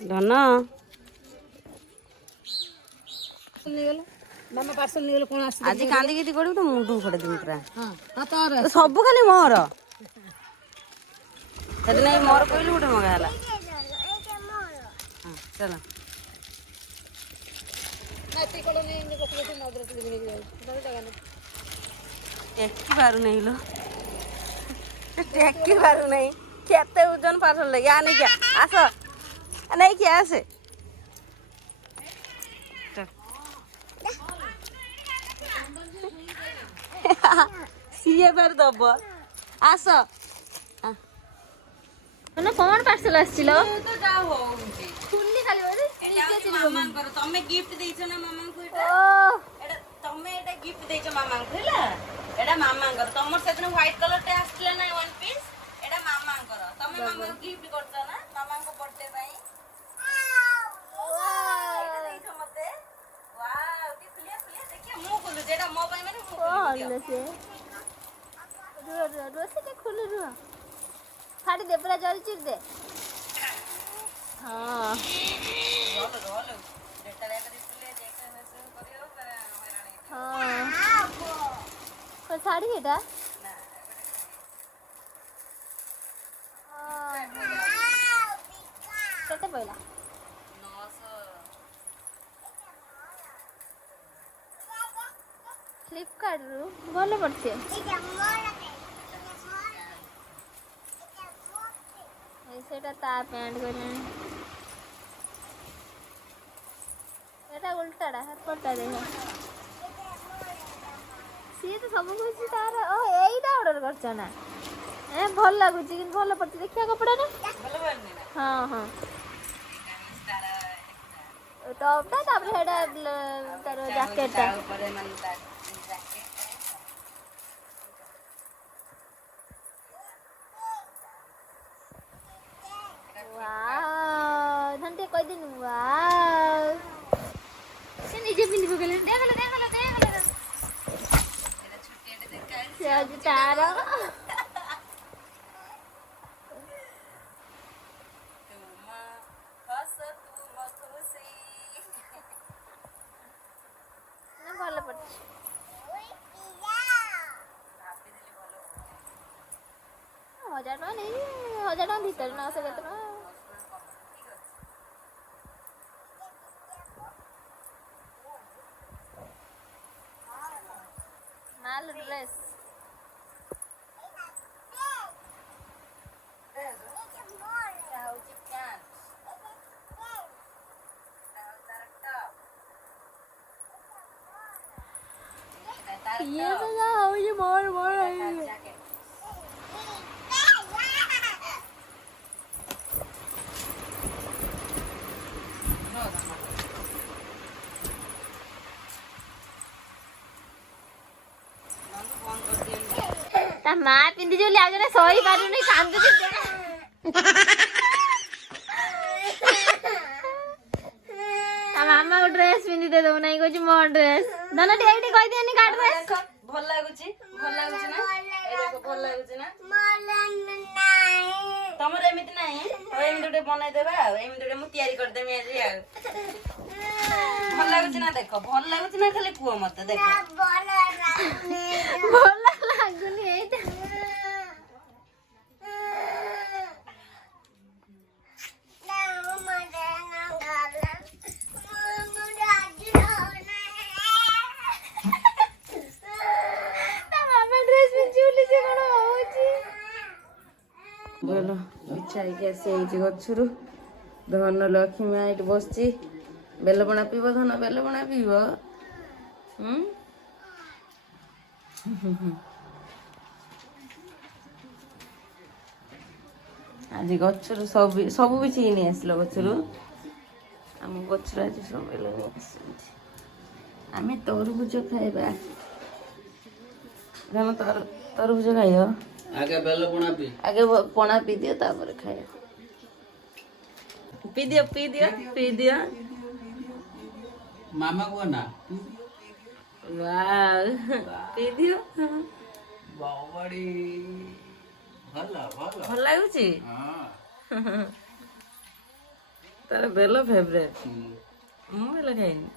ଧନ ମାମା ପାର୍ସଲ ନେଇଗଲେ କଣ ଆସିବ ଆଜି କାନ୍ଦିକି କରିବୁ ତ ମୁଣ୍ଡକୁ ଫଟେଇ ଦେବି ପୁରା। ହଁ ତୋର ସବୁ ଖାଲି ମୋର ସେଦିନ ମୋର କହିଲୁ ଗୋଟେ ମଗା ହେଲା। ଚାଲ ଟେକି ପାରୁନେଇ ଲୋ, ଟେକି ପାରୁନେଇ। କେତେ ଓଜନ ପାର୍ସଲ ଲାଗି ଆ ନେଇକି ଆସ, ନେଇକି ଆସେ। ସିଏ ଫେର ଦବ। ଆସ ମାନେ କଣ ପାର୍ସଲ ଆସିছিল? ଯା ହଉଛି ଖୁଲି ଖାଲି ମାମାଙ୍କର। ତମେ ଗିଫ୍ଟ ଦେଇଛ ନା ମାମାଙ୍କୁ ଏଇଟା? ଏଇଟା ତମେ ଏଇଟା ଗିଫ୍ଟ ଦେଇଛ ମାମାଙ୍କୁ ହେଲା। ଏଇଟା ମାମାଙ୍କର। ତମର ସେଦିନ ହ୍ୱାଇଟ କଲର ଟେ ଆସିଥିଲା ନା ୱାନ୍ ପିସ୍, ଏଇଟା ମାମାଙ୍କର। ତମେ ମାମାଙ୍କୁ ଗିଫ୍ଟ କରିଛ ନା ମାମାଙ୍କ ବର୍ଥଡେ ପାଇଁ। ଏଇଟା ଦେଇଛ ମତେ। ୱାଓ, ଟିକେ ଖୁଲିଆ ଖୁଲିଆ ଦେଖିଆ। ମୁଁ ଖୋଲୁଛି ଏଇଟା ମୋ ପାଇଁ, ମାନେ ମୁଁ ଖୋଲିବି। ରୋଷେଇ ଖୁଲି ରୁହ, ଫାଟି ଦେ ପୁରା ଜରି ଚିର ଦେ। ହଁ ହଁ ଶାଢ଼ୀ ଏଟା କେତେ ପଇଲା? ଫ୍ଲିପକାର୍ଟରୁ ଭଲ ପଡ଼ିଛି। ସେଇଟା ତା ପ୍ୟାଣ୍ଟ କହିଲାଣି। ଏଟା ଉଲ୍ଟାଟା ହେପଟା ଦେଖ। ସିଏ ତ ସବୁ କିଛି ତାର। ଓ ଏଇଟା ଅର୍ଡର କରିଛ ନା? ଭଲ ଲାଗୁଛି କିନ୍ତୁ ଭଲ ପଡୁଛି। ଦେଖିବା କପଡା ନା। ହଁ ହଁ ଟପ୍ ଟା ତାପରେ ସେଇଟା ତାର ଜ୍ୟାକେଟ ଟା। ୱାଓ ଧନ ଟିକେ କହିଦେନି ୱାଓ। ସେ ନିଜେ ପିନ୍ଧି ପକେଇଲେଣି। ଦେଖ ସେ ଆଜି ତାର। ଭଲ ପଡୁଛି। 1000 ଟଙ୍କା ନେଇଛି। 1000 ଟଙ୍କା ଭିତରେ 900 କେତେ ଟଙ୍କା। ମାଲ ଡ୍ରେସ୍ ଇଏ ତ ଯାହା ହଉଛି ମୋର ତା ମା ପିନ୍ଧିଛି ବୋଲି ଆଉ ଜଣେ ସହି ପାରୁନି, କାନ୍ଦୁଛି। ତା ମାମାକୁ ଡ୍ରେସ୍ ପିନ୍ଧି ଦେ ଦଉ ନାହିଁ, କହୁଛି ମୋ ଡ୍ରେସ୍। ଧନ ଟିକେ ଏଇଠି କହିଦିଅନି କାହା ଡ୍ରେସ୍ ଭଲ ଲାଗୁଛି। ଭଲ ଲାଗୁଛି ନା? ଭଲ ଲାଗୁଛି ନା? ତମର ଏମିତି ନାହିଁ? ଆଉ ଏମିତି ଗୋଟେ ବନେଇଦେବା। ଆଉ ଏମିତି ଗୋଟେ ମୁଁ ତିଆରି କରିଦେବି ଆଜି। ଆଉ ଭଲ ଲାଗୁଛି ନା? ଦେଖ ଭଲ ଲାଗୁଛି ନା? ଖାଲି କୁହ ମତେ। ଦେଖ ଭଲ ଲାଗୁନି ଏଇଟା। ଭଲ ବିଛା ହେଇକି ଆସି ହେଇଛି ଗଛରୁ। ଧନ ଲକ୍ଷ୍ମୀ ଏଇଠି ବସିଛି। ବେଲପଣା ପିଇବ ଧନ? ବେଲପଣା ପିଇବ? ଆଜି ଗଛରୁ ସବୁ ବିଛିକି ନେଇ ଆସିଲ ଗଛରୁ। ଆମ ଗଛରୁ ଆଜି ସବୁ ବେଲ ନେଇ ଆସିଛନ୍ତି। ଆମେ ତରଭୁଜ ଖାଇବା। ଧନ ତରଭୁଜ ଖାଇବ? ଆଗେ ବେଲ ପଣା ପି। ଆଗେ ପଣା ପିଇ ଦିଅ ତାପରେ ଖାଇବା। ପିଇ ଦିଅ। ମାମା କୁହ ନା। ପିଇ ଦିଅ। ବାବାଡି ଭଲ ଭଲ ଲାଗୁଛି। ହଁ ତାର ବେଲ ଫେଭରେଟ ହୁଁ। ମୁଁ ବେଲ ଖାଇନି